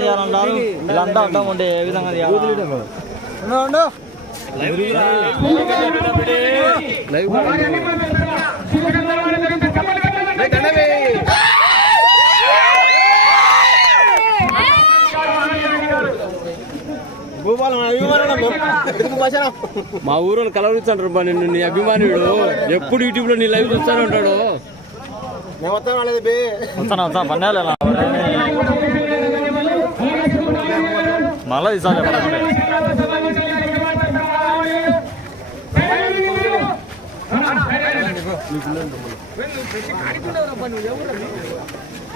చేయాలన్నారు వీళ్ళంతా అడ్డం ఉండే ఏ విధంగా చేయాలి మా ఊరు కలవరిస్తాడు బా నిన్ను నీ అభిమానుడు. ఎప్పుడు యూట్యూబ్లో నీ లైవ్ చూస్తానే ఉంటాడు వస్తాను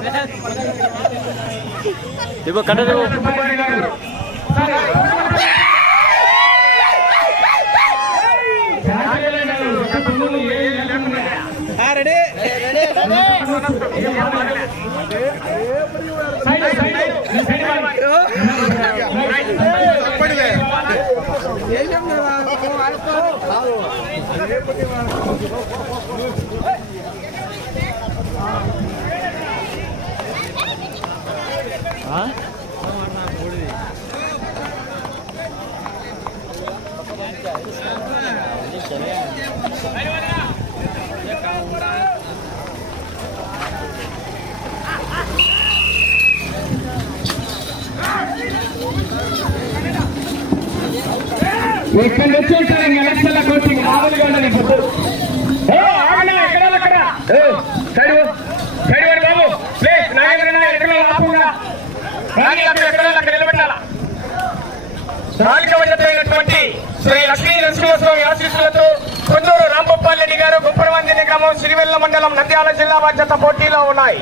మళ్ళీ ఈసారి చెప్పండి. ఇవ్వ కట్టదు ఇక్కడ నుంచి ఇక్కడ ఎలక్షన్ల కోచింగ్ మామూలుగా ఉండదు నాలుగవ శ్రీ లక్ష్మీ నరసింహస్వామి ఆశీస్సులతో కొందూరు రాంగోపాల్ రెడ్డి గారు గుప్పరవందిని గ్రామం సిరివెల్ల మండలం నంద్యాల జిల్లా బాధ్యత పోటీలో ఉన్నాయి.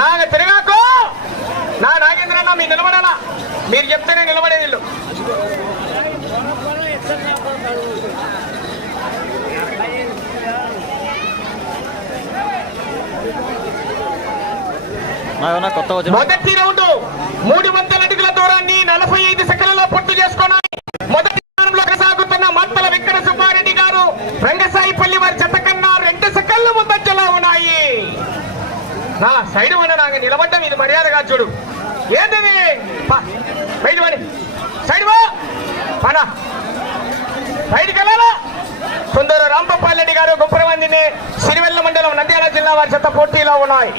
నాగ తిరగాకు! నా నాగేంద్రన్న మీరు నిలబడాలా? మీరు చెప్తేనే నిలబడేది వీళ్ళు. మొదటి మూడు వందల అడుగుల దూరాన్ని నలభై ఐదు సెకండ్లలో పూర్తి చేసుకున్నాయి మొదటి స్థానంలో కొనసాగుతున్న మంటల వెంకట సుబ్బారెడ్డి గారు రంగసాయిపల్లి వారి చెత్త కన్నా రెండు సెకండ్ల ముందంజలో ఉన్నాయి. నా సైడ్ ఉన్న నాకు నిలబడ్డం ఇది మర్యాదగా చూడు. ఏంటిది పా, బయట పడి సైడ్ పో. పనా బయటికి వెళ్ళాలా? కొందరు రాంపప్పారెడ్డి గారు గుప్పరమందిని సిరివెల్ల మండలం నంద్యాల జిల్లా వారి చెత్త పోటీలో ఉన్నాయి.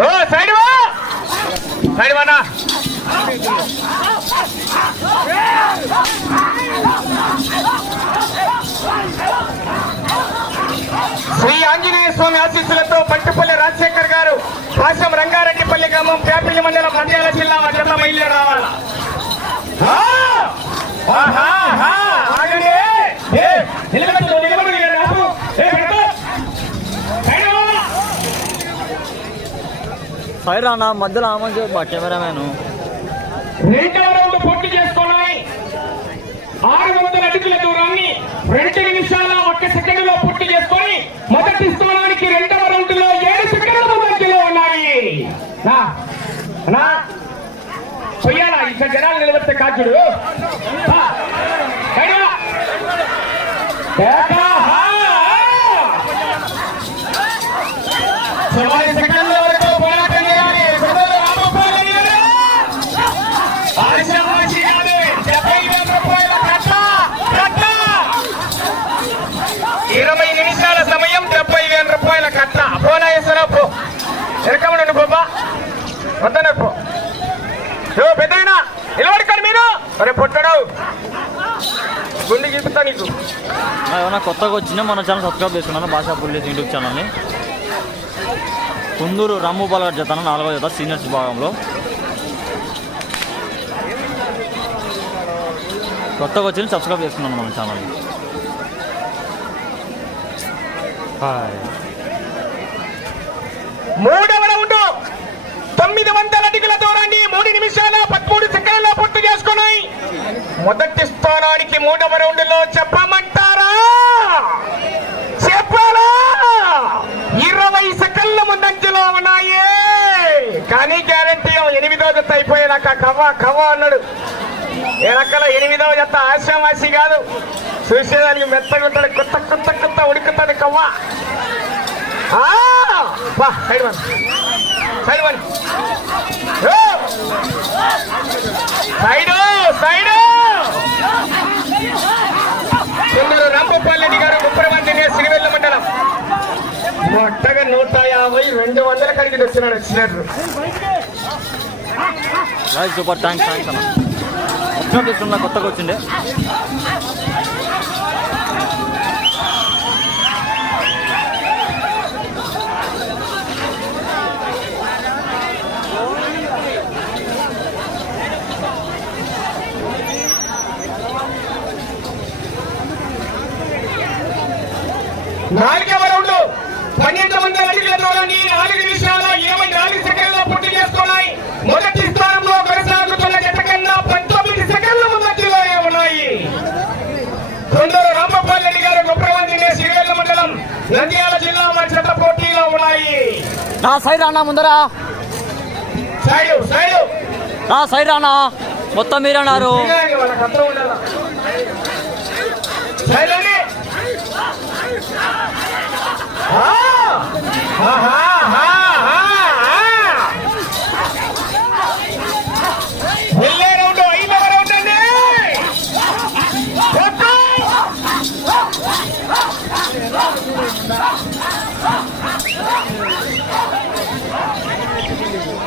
ఓ సైడ్ వా! సైడ్ వానా శ్రీ ఆంజనేయ స్వామి ఆశీస్సులతో పట్టుపల్లి రాజశేఖర్ గారు పాశం రంగారెడ్డిపల్లి గ్రామం పేపల్లి మండలం నంద్యాల జిల్లా మధ్యలో మహిళ రావాలి. ఆహా, ఆగండి. ఏ, నిలబెట్టు, నిలబడు, ఇక్కడ రాకు. ఏ, పెట్టు. సైడ్ పోవాలా? ఫైర్ అన్న మధ్యలో ఆమంచి కెమెరామ్యాన్. రెండవ రౌండ్ పూర్తి చేసుకున్నాయి. ఆరు వందల అడుగుల దూరాన్ని రెండు నిమిషాల ఒక్క సెకండ్లో పూర్తి చేసుకొని మొదటి స్థానానికి రెండవ రౌండ్లో ఏడు సెకండ్ల మధ్యలో ఉన్నాయి. చెయ్యాలా? నా జనాలు నిలబెడితే కాచుడు వద్దన పో ఓ పెద్దయినా నిలబడుకోండి మీరు. అరే పొట్టడు. గుండె గీపుతా నీకు. ఏమైనా కొత్తగా వచ్చినా మన ఛానల్ సబ్స్క్రైబ్ చేసుకున్నాను భాషా పుల్లేస్ యూట్యూబ్ ఛానల్ని? కుందూరు రాము బాలగారు జత నాలుగో జత సీనియర్స్ విభాగంలో. కొత్తగా వచ్చి సబ్స్క్రైబ్ చేసుకున్నాను మన ఛానల్ని. రౌండ్ తొమ్మిది వందల అడుగుల దూరాన్ని మూడు నిమిషాల పదమూడు సెకండ్లలో పూర్తి చేసుకున్నాయి. మొదటి స్థానానికి మూడవ రౌండ్లో చెప్పమంటారా? చెప్పాలా? ఇరవై సెకండ్ల ముందంజలో ఉన్నాయి. కానీ గ్యారంటీ ఎనిమిదో జత అయిపోయాక కవ్వ కవ్వ అన్నాడు. వెనకాల ఎనిమిదవ జత ఆశామాసి కాదు. చూసేదానికి మెత్తగా ఉంటాడు. కొత్త కొత్త కొత్త ఉడుకుతాడు కవ్వ. ఆ! Side side! కొందరు రంపపల్లెడ్డి గారు ముప్పరమంది సిరివెల్ల మండలం. మొట్టగా నూట యాభై రెండు వందల కలిగి వచ్చినాడు వచ్చినట్లు సూపర్ థ్యాంక్స్ థ్యాంక్స్ అన్న. కొత్తగా వచ్చిండే. నాలుగవ రౌండ్ పన్నెండు వందల అడుగుల దూరాన్ని నాలుగు నిమిషాల ఇరవై నాలుగు సెకండ్ల పూర్తి చేసుకున్నాయి. మొదటి స్థానంలో కొనసాగుతున్న జత కన్నా పంతొమ్మిది సెకండ్ల ముందంజలోనే ఉన్నాయి? కొందరు రామపల్లి గారు గొప్పవంతి శ్రీవేళ్ళ మండలం నంద్యాల జిల్లా మన జత పోటీలో ఉన్నాయి. నా సైడ్ రానా ముందరా? Side side. నా సైడ్ రానా? మొత్తం మీరన్నారు. సైడ్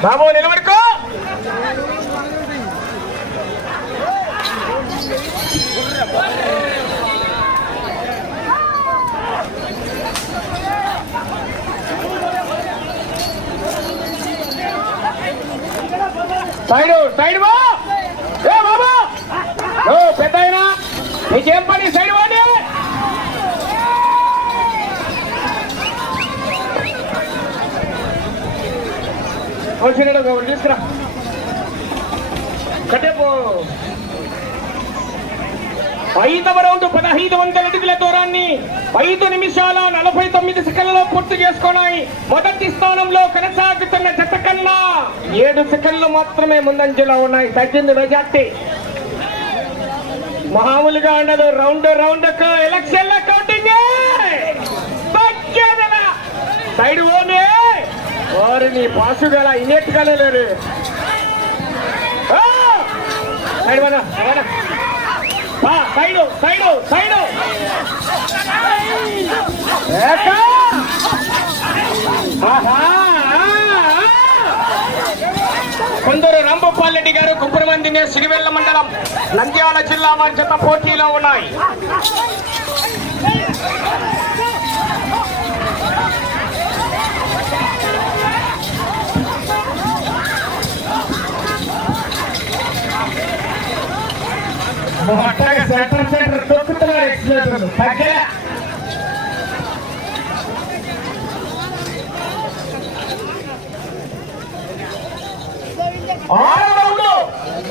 బాబు నిలబడుకో. సైడ్ సైడ్ ఏ బాబా! ఓ పెద్ద అయినా నీకేం పని? సైడ్ వాడి. వచ్చినాడు ఒకటి తీసుకురా. కట్టేపో ఐదవ రౌండ్ పదహైదు వందల అడుగుల దూరాన్ని ఐదు నిమిషాల నలభై తొమ్మిది సెకండ్లలో పూర్తి చేసుకున్నాయి. మొదటి స్థానంలో కొనసాగుతున్న జత కన్నా ఏడు సెకండ్లు మాత్రమే ముందంజలో ఉన్నాయి. తగ్గింది మెజార్టీ. మామూలుగా ఉండదు round round election counting side ఓనే! వారు నీ పాసు గల ఇనేట్ కలలేరు సైడ్ వన సైడ్ సైడ్ సైడు ఆహా, ఆ, ఆ. కొందరు రంభపాలెడ్డి గారు కుప్పరమంది సిరివెల్ల మండలం నంద్యాల జిల్లా వారి జత పోటీలో ఉన్నాయి. మొట్టగా సెంటర్ సెంటర్ తొక్కుతున్నారు ఎక్స్ప్రెషన్ తగ్గలే. ఆరంభంలో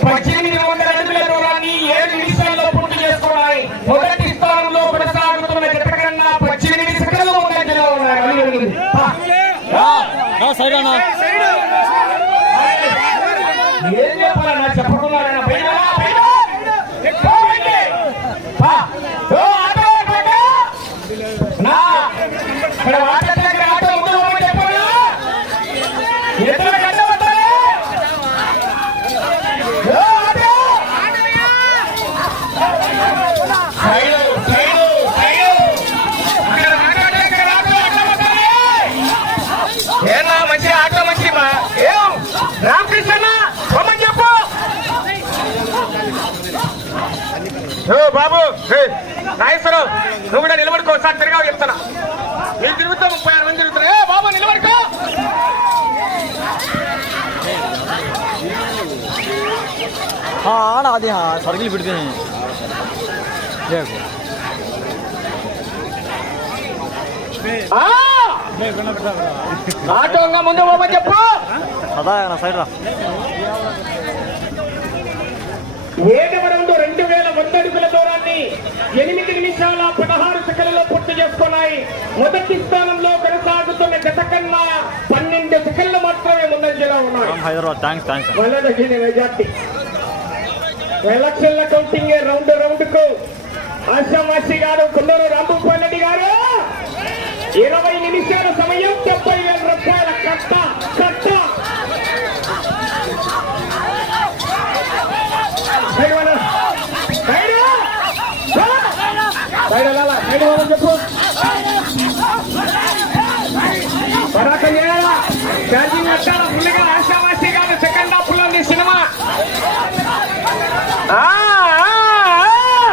పద్దెనిమిది వందల అడుగుల దూరాన్ని ఏడు నిమిషాల్లో పూర్తి చేసుకున్నాయి. మొదటి స్థానంలో కొనసాగుతున్న జత కన్నా పద్దెనిమిది సెకండ్ల ముందంజలో ఉన్నారు నా నా సైడ్ రానా ఏం చెప్పాలన్నా చెప్పకున్నారన్న బయట రా, బయట. పోవండి. పా. ఓ, ఆటో, ఆటో, ఆటో. నా ఇక్కడ ఆటో దగ్గర ఆటో ముందు పోమని చెప్పాలా? ఎత్తుల గడ్డ పట్టాలి. ఓ, ఆటో. Side, side, side. ఇక్కడ ఆటో దగ్గర ఆటో అడ్డ పట్టాలి. ఏనా మంచి ఆటో మంచి మా ఏం రామకృష్ణ పొమ్మని చెప్పు ఓ బాబు ఏ, నాగేశ్వరరావు నువ్వు కూడా నిలబడుకో ఒకసారి తిరగా చెప్తాను నేను తిరుగుతా ముప్పై ఆరు మంది తిరుగుతున్నా ఏ బాబు నిలబడుకో हाँ आना आदि हाँ सर्किल बिड़ते हैं देखो ఆ! ఆటోగా ముందు పోమని చెప్పు. సదా నా సైడ్ రా. ఏడవ రౌండ్ రెండు వేల వంద అడుగుల దూరాన్ని ఎనిమిది నిమిషాల పదహారు సెకండ్లలో పూర్తి చేసుకున్నాయి. మొదటి స్థానంలో కొనసాగుతున్న జత కన్నా పన్నెండు సెకండ్లు మాత్రమే ముందంజలో ఉన్నాయి. హైదరాబాద్ థ్యాంక్స్ థ్యాంక్స్ వల్లదగిన మెజార్టీ. ఎలక్షన్ల కౌంటింగ్ రౌండ్ రౌండ్కు ఆశామాషి గారు కొందరు రాంభూపాల్ రెడ్డి గారు. ఇరవై నిమిషాల సమయం డెబ్బై వేల రూపాయల కట్ట కట్ట. చెప్పు. ఛార్జింగ్ ఫుల్గా సెకండ్ హాఫ్లో సినిమా ఆ, ఆ, ఆ.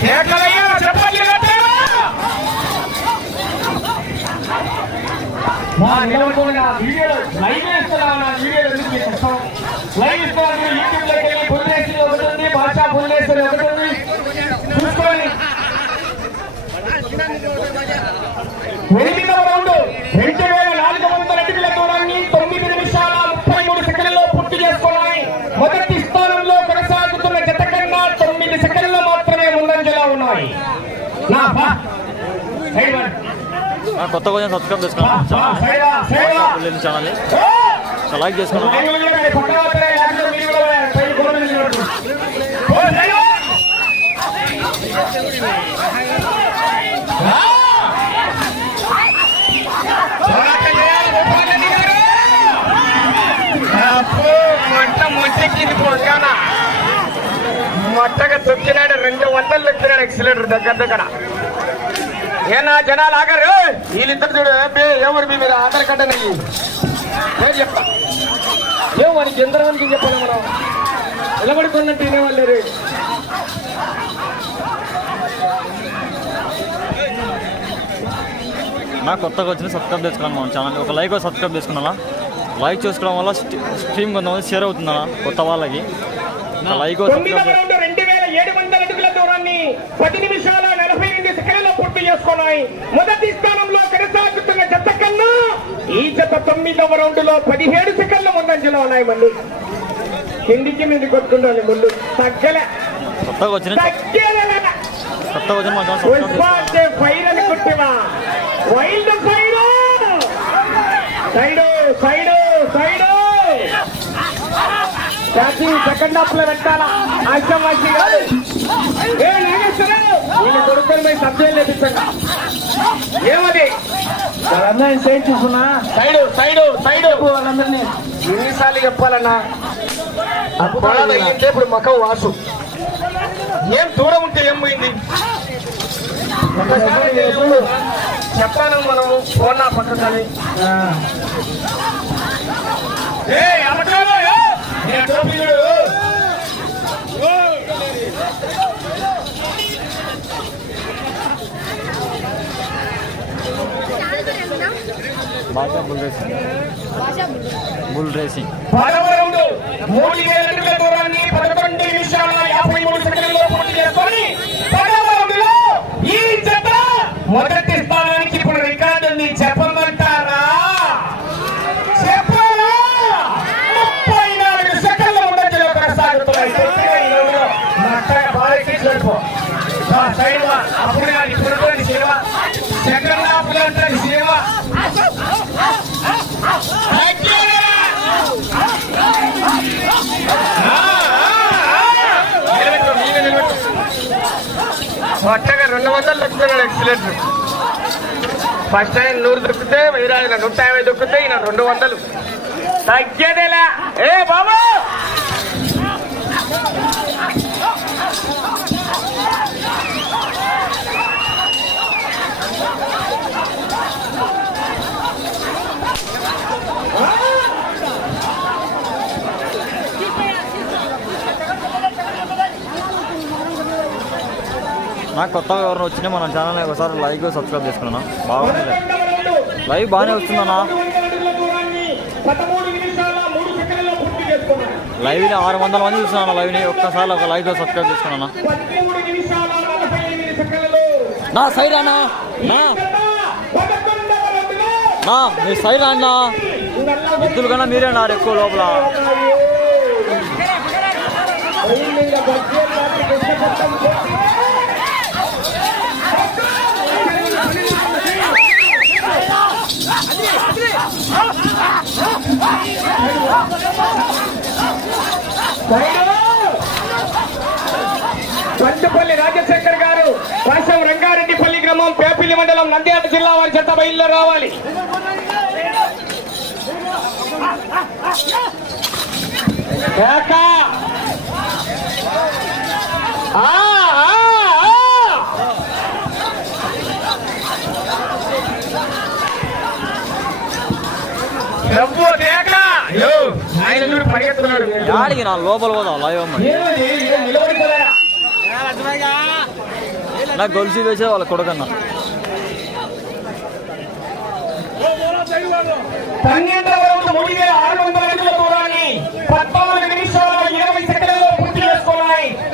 కేకలయ్యా, చెప్పండి కట్టారా? వీడియోలు లైవ్ వేస్తున్నా నా వీడియోలు ఎందుకు మీకు ఇస్తాం లైవ్ ఇస్తున్నాను యూట్యూబ్లోకి వెళ్ళి బుల్లేశ్వరి ఒకటి ఉంది భాషా బుల్లేశ్వరి ఒకటి ఉంది. చూసుకోండి. ఎనిమిదవ రౌండ్ రెండు వేల నాలుగు వందల అడుగుల దూరాన్ని తొమ్మిది నిమిషాల ముప్పై మూడు సెకండ్లలో పూర్తి చేసుకున్నాయి మొదటి స్థానంలో కొనసాగుతున్న జత కన్నా తొమ్మిది సెకండ్లు మాత్రమే ముందంజలో ఉన్నాయి నా బా. Side one. కొత్త కొంచెం సబ్స్క్రైబ్ బా, చేసుకున్నాను బా, సైడ్ వా, సైడ్ వా. ఛానల్ ఓ! లైక్ చేసుకున్నాను లైన్లో కూడా పక్కన వదిలే, లేకపోతే మీరు కూడా పై గోడ మీద నిలబడండి. ఓ, సైడ్ వా. ఆ! పోరాటం చేయాలి, గోపాలరెడ్డి గారు. అబ్బో, మొట్ట మొట్టెక్కింది పోగాన. మొట్టగా తొక్కినాడు రెండు వందలు తొక్కినాడు ఎక్సలేటర్ దగ్గర దగ్గర. ఏనా జనాలు ఆగరు? వీళ్ళిద్దరు చూడు ఎవరు మీ మీద ఆధార్ నేను చెప్తా? మనకి ఎంతమందికి చెప్పాలి మనం? నిలబడుకున్నట్టు వినేవాళ్ళు నాకు కొత్తగా వచ్చిన సబ్స్క్రైబ్ చేసుకున్నాను మన ఛానల్ ఒక లైక్ సబ్స్క్రైబ్ చేసుకున్నా లైక్ చేసుకోవడం వల్ల స్ట్రీమ్ కొంతమంది షేర్ అవుతుందన్న కొత్త వాళ్ళకి. లైక్ సబ్స్క్రైబ్ రౌండ్ వేల ఏడు వందల అడుగుల దూరాన్ని పది నిమిషాల నలభై ఎనిమిది సెకండ్లలో చేసుకున్నాయి మొదటి స్థానంలో కొనసాగుతున్న జత కన్నా ఈ జత తొమ్మిదవ రౌండ్లో పదిహేడు సెకండ్ల ముందంజలో ఉన్నాయి మళ్ళీ. కిందికి మీద కొట్టుకుంటాను ముందు. తగ్గలే. Wild fire side side side second హాఫ్లో పెట్టాలా ఆశామాషి కాదు ఏ నాగేశ్వరరావు వీళ్ళ కొడుకుని పోయి సబ్జెక్ట్ లేపించండి ఏమది? వాళ్ళందరినీ సేవ్ చూసుకున్నా సైడ్ సైడ్ సైడ్. వాళ్ళందరినీ. ఎన్నిసార్లు చెప్పాలన్నా? అయ్యింటే ఇప్పుడు మకం వాసు. ఏం దూరం ఉంటే ఏం పోయింది? చెప్పాను మనము ఫోన్ నా పక్కన ఏ అమ్మకాలు ఏ నేను టోపీ చూడు భాషా బుల్ రేసింగ్. Bull racing. మూడు వేల అడుగుల దూరాన్ని పదకొండు నిమిషాల యాభై మూడు సెకండ్లలో పూర్తి చేసుకొని పదవ రౌండ్లో ఈ జత మొదటి స్థానానికి ఇప్పుడు రికార్డు ఉంది. చెప్పమంటారా? చెప్పరా ముప్పై నాలుగు సెకండ్ల ముందంజలో కొనసాగుతున్నాయి. అప్పుడు ఇప్పుడు సినిమా సెకండ్ కొత్తగా రెండు వందలు దొక్కుతున్నాడు ఎక్సలెంట్. ఫస్ట్ టైం నూరు దొక్కితే వెయ్యి నూట యాభై దొక్కితే ఈయన రెండు వందలు. తగ్గేదేలా. ఏ బాబు! నాకు కొత్తగా ఎవరైనా వచ్చినా మన ఛానల్ ఒకసారి లైక్ సబ్స్క్రైబ్ చేసుకున్నా బాగుంది లైవ్ బాగానే వస్తుందన్నా లైవ్ని ఆరు వందల మంది చూస్తున్నాను లైవ్ని ఒక్కసారి ఒక లైక్ సబ్స్క్రైబ్ చేసుకున్నా నా సైడ్ అన్నా నా నా మీ సైడ్ అన్నా ఎద్దులు కన్నా మీరే అన్నారు ఎక్కువ లోపల పంచపల్లి రాజశేఖర్ గారు వాసం రంగారెడ్డిపల్లి గ్రామం పేపిల్లి మండలం నంద్యాల జిల్లా వారి చెత్త బయలుదేరి రావాలి ఆ. డబ్బు కేక. యో, ఆయన చూడు పరిగెత్తున్నాడు యాడికి నా లోపల పోదాం లైవ్? నాకు గొలుసు వేసే వాళ్ళ కొడుకన్నా.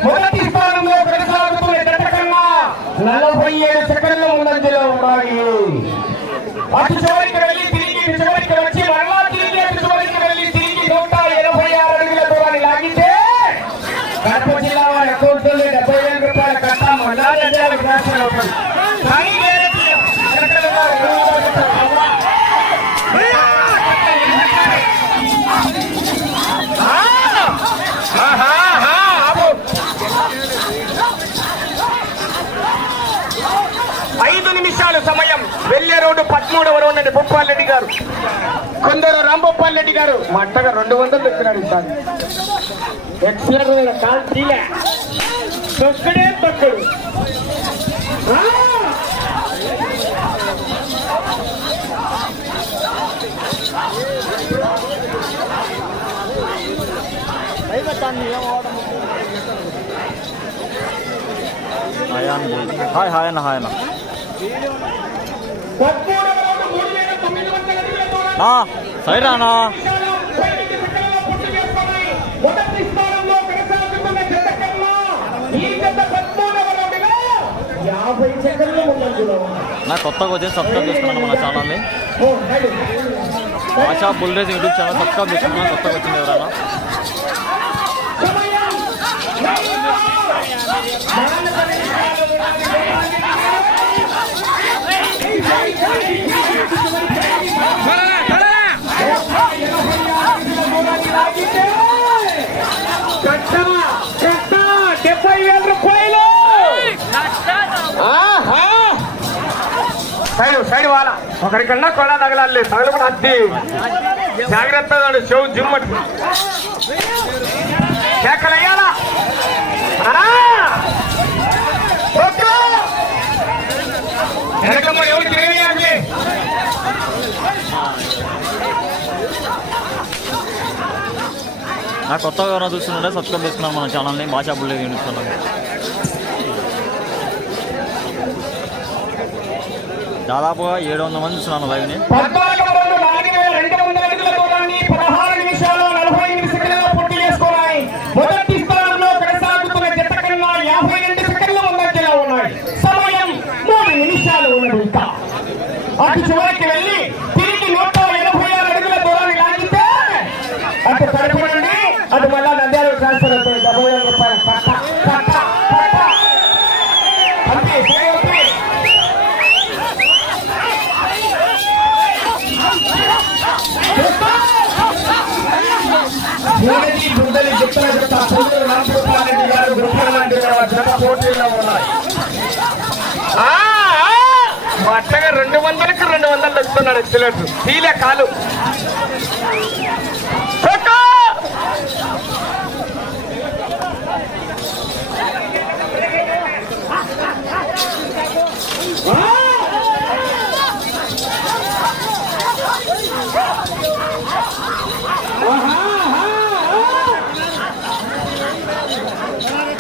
మొదటి స్థానంలో కొనసాగుతున్న జత కన్నా నలభై ఏడు సెకండ్ల ముందంజలో ఉన్నాయి. అటు చివరికి పదమూడవ రోడ్డు అండి భూపాల్ రెడ్డి గారు. కొందరు రాంభూపాల్ రెడ్డి గారు. మా అట్టగా రెండు వందలు తెచ్చినాడు సార్. ఎక్సలెంట్ కాల్ తీలే. తొక్కడే తొక్కడు. ఆ! హాయ్ అన్న హాయ్ హాయ్ అన్న. హాయ్ అన్న ముందంజలో ఉన్నాయి. నా కొత్తగా వచ్చి సబ్స్క్రైబ్ చేసుకున్నాను మన ఛానల్ని ASHA bull racing YouTube channel subscribe చేసుకున్నాను కొత్తగా వచ్చింది ఎవరైనా సమయం కట్ట ఒకరికన్నా కూడా తగలాలి తగలకుండా అద్ది. జాగ్రత్తగా చెవు జిమ్మట్టు కేకలయ్యాలా వెనకమ్మ ఎవరు తిరగనియాలి నా కొత్తగా ఎవరైనా చూస్తుంటే సబ్స్క్రైబ్ చేసుకున్నాను మన ఛానల్ని భాషా బుల్ రేస్ యూట్యూబ్ ఛానల్ దాదాపుగా ఏడు వందల మంది చూస్తున్నాను లైవ్ని. గృహాలంటే జత ఉన్నాయి. ఆ, మా అత్తగా రెండు వందలకి రెండు వందలు తెస్తున్నాడు ఎక్సలెంట్ తీలే కాలు కొట్టు!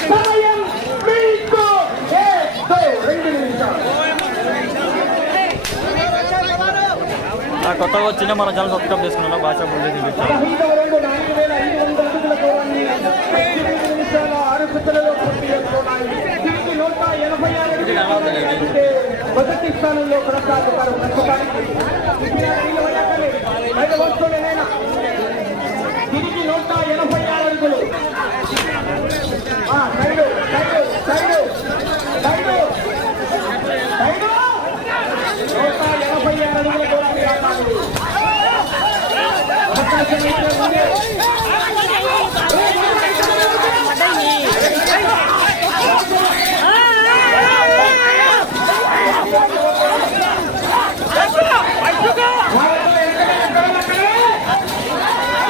సమయం మీకు ఏ దో ఆ కొత్తగా వచ్చిన మన ఛానల్ సబ్స్క్రైబ్ చేసుకున్నా భాష బుల్లేజ్ యూట్యూబ్ ఛానల్ పదహైదవ రౌండ్ నాలుగు వేల ఐదు వందల అడుగుల దూరాన్ని ఎనిమిది నిమిషాల ఆరు సెకండ్లలో పూర్తి చేసుకున్నాయి తిరిగి నూట ఎనభై ఆరు అడుగుల దూరాన్ని లాగితే మొదటి స్థానంలో కొనసాగుతారు ప్రస్తుతానికి బయట వస్తుండేనైనా తిరిగి నూట ఎనభై ఆరు అడుగులు ఆ, side side side side side నూట ఎనభై ఆరు అడుగుల దూరాన్ని లాగాలి. అవకాశం అయితే ఉంది.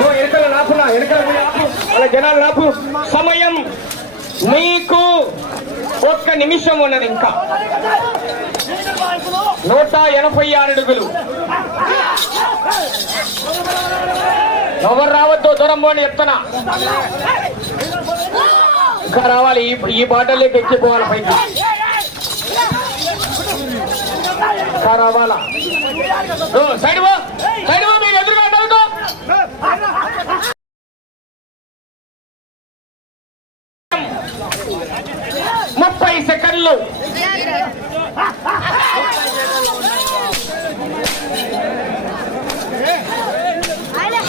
ఓ, ఎనకల నాపునా ఎనకల పోయి అలా జనాలు నాకు సమయం మీకు ఒక్క నిమిషం ఉన్నది ఇంకా. నూట ఎనభై ఆరు అడుగులు ఎవరు రావద్దు దూరం పోని చెప్తున్నా. ఇంకా రావాలి ఈ ఈ బాటలోకి ఎక్కిపోవాలి పైకి. ఇంకా రావాలా? సైడ్ పో మీరు ఎదురుగా ఉండవద్దు. ముప్పై సెకండ్లు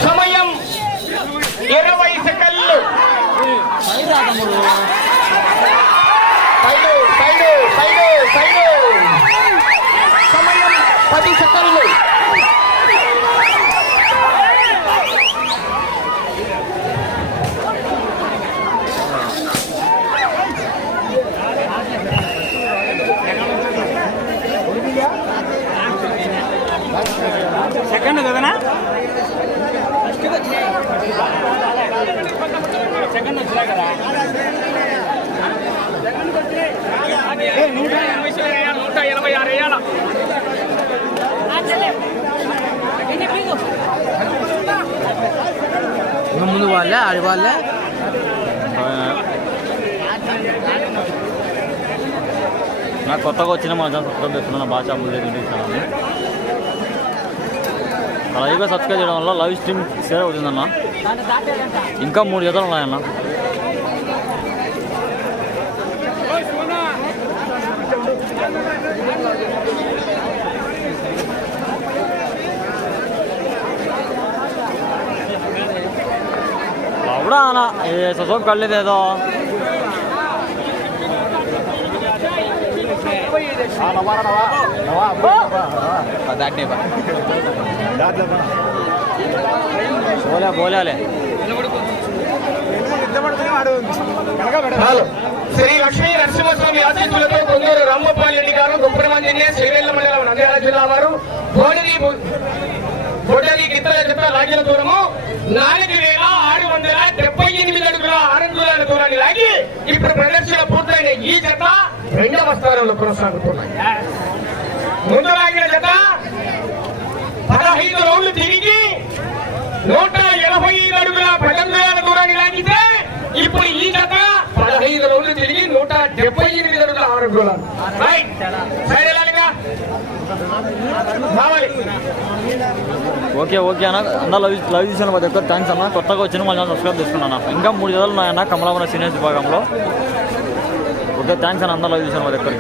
సమయం ఇరవై సెకండ్లు. సైడు సైడు సైడు సైడు సమయం పది సెకండ్లు. కొత్తగా వచ్చిన మన ఛానల్ సబ్స్క్రైబ్ చేస్తున్న భాషా ముందు ఛానల్ లైవ్గా సబ్స్క్రైబ్ చేయడం వల్ల లైవ్ స్ట్రీమ్ షేర్ అవుతుందన్న ఇంకా మూడు జతలు ఉన్నాయన్న అవునా ఏ సొసం కళ్ళేదేదో శ్రీ లక్ష్మీ నరసింహస్వామి ఆశీస్సులతో కొందరు రామగోపాల్ గారు గొప్పమందిని శ్రీవెల్ల మండలం నంద్యాల జిల్లా వారు. బోడరి బోడరి గిత్తల చెత్త లాగిన దూరము నాలుగు వేల ఆరు వందల డెబ్బై ఎనిమిది అడుగుల ఆరు దూరాల దూరాన్ని లాగి ఇప్పుడు ప్రదర్శన పూర్తయిన ఈ జత రెండవ స్థానంలో కొనసాగుతున్నాయి. ముందు లాగిన జత పదహైదు రౌండ్లు తిరిగి నూట ఎనభై ఐదు అడుగుల పదంగుళాల దూరాన్ని లాగితే ఇప్పుడు ఈ జత పదహైదు రోజులు తిరిగి నూట డెబ్బై ఎనిమిది అడుగుల ఆరు అంగుళాలు రైట్ సైడ్ వెళ్ళాలిగా ఓకే ఓకే అన్న. అన్న లవ్ లవ్ చేసిన ప్రతి ఒక్కరు థ్యాంక్స్ అన్న. కొత్తగా వచ్చిన మళ్ళీ సబ్స్క్రైబ్ చేసుకున్నాను ఇంకా మూడు జతలు ఉన్నాయన్న కమలాపురం సీనియర్స్ విభాగంలో. ఓకే థ్యాంక్స్ అన్న అందరూ లైవ్ చూసిన ప్రతి ఒక్కరికి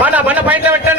బండ బండ పైన పెట్టండి.